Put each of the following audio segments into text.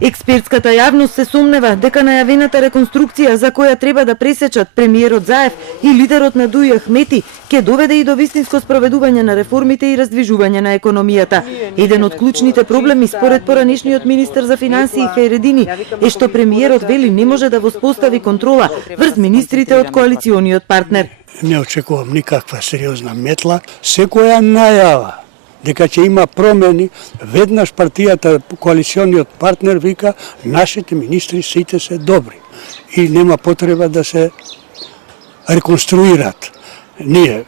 Експертската јавност се сомнева дека најавената реконструкција за која треба да пресечат премиерот Заев и лидерот на ДУИ Ахмети ќе доведе и до вистинско спроведување на реформите и раздвижување на економијата. Еден од клучните проблеми според поранешниот министер за финансии Хајредини е што премиерот вели не може да воспостави контрола врз министрите од коалициониот партнер. Не очекувам никаква сериозна метла, секоја најава дека ќе има промени, веднаш партијата, коалициониот партнер вика нашите министри сите се добри и нема потреба да се реконструират. Ние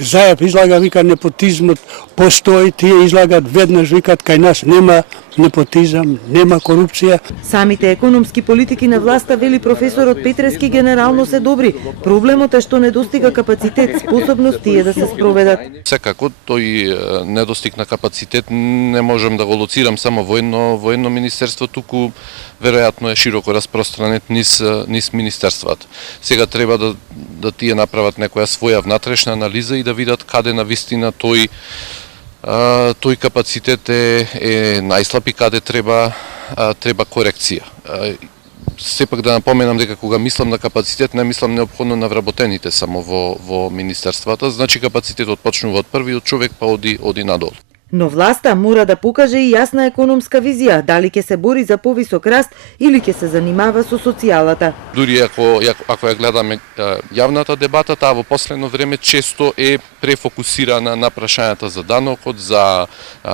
Заев излага, вика непотизмот постои, тие излагат веднаш, викат кај нас нема непотизам, нема корупција. Самите економски политики на власта, вели професорот Петрески, генерално се добри. Проблемот е што недостига капацитет, способност тие да се спроведат. Секако тој недостиг на капацитет не можам да го лоцирам само военно министерство, туку веројатно е широко распространет низ министерствата. Сега треба да тие направат некоја своја внатрешна анализа и да видат каде на вистина тој капацитет е најслаб и каде треба корекција. Сепак да напоменам дека кога мислам на капацитет, не мислам неопходно на вработените само во министерствата, значи капацитетот почнува од првиот човек па оди надолу. Но власта мора да покаже и јасна економска визија, дали ќе се бори за повисок раст или ќе се занимава со социјалата. Дури ако ја гледаме јавната дебата, таа во последно време често е префокусирана на прашањата за данокот, за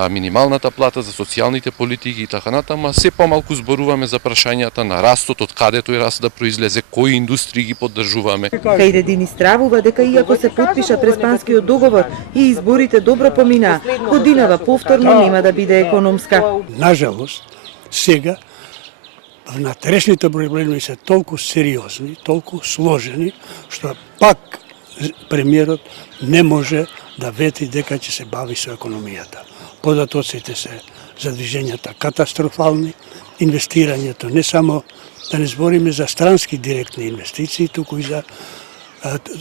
минималната плата, за социјалните политики и така натаму, се помалку зборуваме за прашањата на растот, од каде тој раст да произлезе, кои индустрии ги поддржуваме. Хајредини стравува дека иако се потпиша Преспанскиот договор и изборите добро поминаа, годинава повторно нема да биде економска. Нажалост, сега внатрешните проблеми се толку сериозни, толку сложени, што пак премиерот не може да вети дека ќе се бави со економијата. Податоците се за движењата катастрофални, инвестирањето не само, да не збориме за странски директни инвестиции, туку и за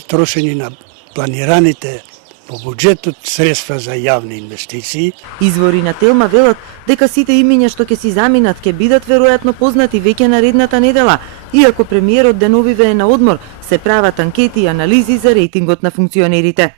трошење на планираните по буџетот средства за јавни инвестиции. Извори на Телма велат дека сите имиња што ќе си заминат ќе бидат веројатно познати веќе наредната недела, иако премиерот деновиве е на одмор, се прават анкети и анализи за рейтингот на функционерите.